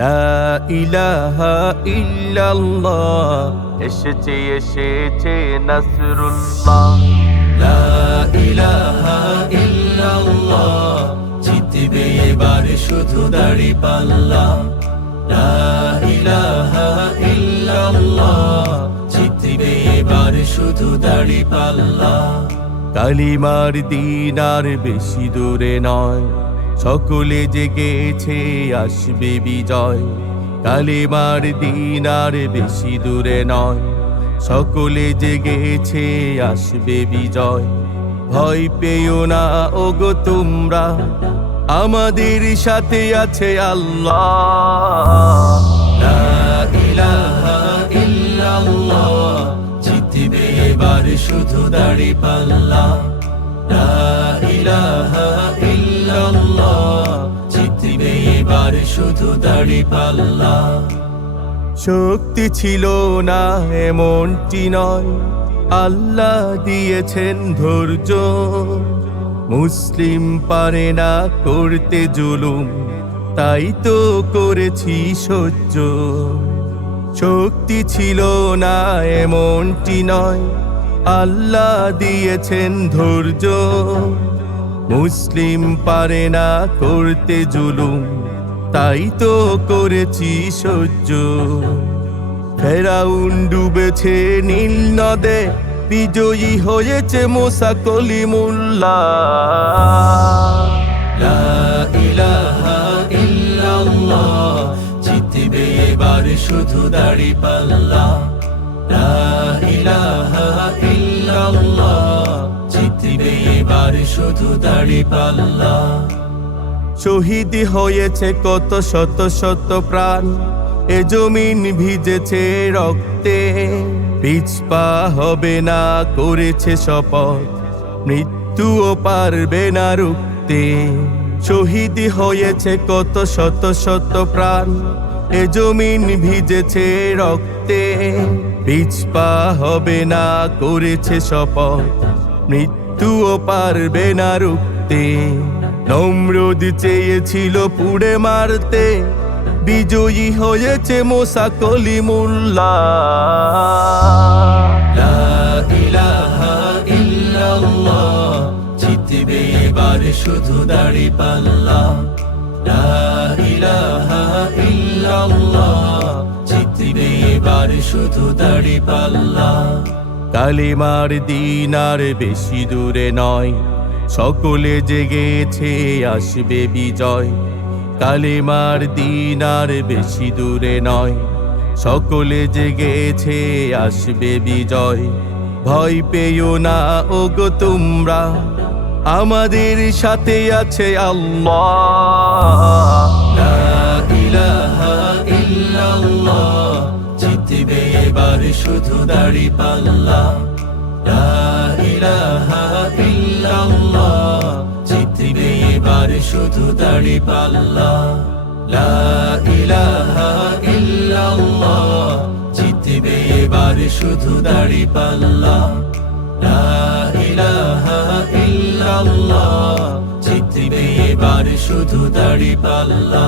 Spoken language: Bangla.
লা ইলাহা ইল্লাল্লাহ, এসেছে এসেছে নাসরুল্লাহ। লা ইলাহা ইল্লাল্লাহ, জিতবে এবার শুধু দাঁড়িপাল্লা। লা ইলাহা ইল্লাল্লাহ, জিতবে এবার শুধু দাঁড়িপাল্লা। কালিমার দিন আর বেশি দূরে নয়, সকলে জেগেছে আসবে বিজয়। কালিমার দিন আর বেশি দূরে নয়, সকলে জেগেছে আসবে বিজয়। ভয় পেও না ওগো তোমরা, আমাদের সাথে আছে আল্লাহ। লা ইলাহা ইল্লাল্লাহ, জিতবে এবার শুধু দাঁড়িপাল্লা। লা ইলাহা ইল্লাল্লাহ, জিতবে এবার শুধু দাঁড়িপাল্লা। শক্তি ছিল না এমনটি নয়, আল্লাহ দিয়েছেন ধৈর্য। মুসলিম পারে না করতে জুলুম, তাই তো করেছি সহ্য। শক্তি ছিল না এমনটি নয়, আল্লাহ দিয়েছেন ধৈর্য। মুসলিম পারে না করতে জুলুম, তাই তো করেছি সহ্য। ফেরাউন ডুবেছে নীল নদে, বিজয়ী হয়েছে মুসা কলিমুল্লাহ। লা ইলাহা ইল্লাল্লাহ, জিতবে এবার শুধু দাঁড়িপাল্লা। লা ইলাহা ইল্লাল্লাহ, জিতবে এবার শুধু দাঁড়িপাল্লা। শহীদ হয়েছে কত শত শত প্রাণ, এ জমিন ভিজেছে রক্তে। পিছপা হবে না করেছে শপথ, মৃত্যুও পারবে না রুখতে। শহীদ হয়েছে কত শত শত প্রাণ, এ জমিন ভিজেছে রক্তে। পিছপা হবে না করেছে শপথ, মৃত্যুও পারবে না রুখতে। নমরুদ চেয়েছিল পুড়ে মারতে, বিজয়ী হয়েছে মুসা কলিমুল্লাহ। লা ইলাহা ইল্লাল্লাহ, জিতবে এবার শুধু দাঁড়িপাল্লা। লা ইলাহা ইল্লাল্লাহ, জিতবে এবার শুধু দাঁড়িপাল্লা। কালিমার দিন আর বেশি দূরে নয়, সকলে জেগেছে আসবে বিজয়। কালিমার দিন আর বেশি দূরে নয়, সকলে জেগেছে আসবে বিজয়। ভয় পেও না ওগো তোমরা, আমাদের সাথে আছে আল্লাহ। লা ইলাহা ইল্লাল্লাহ, জিতবে এবার শুধু দাঁড়িপাল্লা। লা ইলাহা ইল্লাল্লাহ, জিতবে এবার শুধু দাঁড়িপাল্লা। লা ইলাহা ইল্লাল্লাহ, জিতবে এবার শুধু দাঁড়িপাল্লা। লা ইলাহা ইল্লাল্লাহ, জিতবে এবার শুধু দাঁড়িপাল্লা।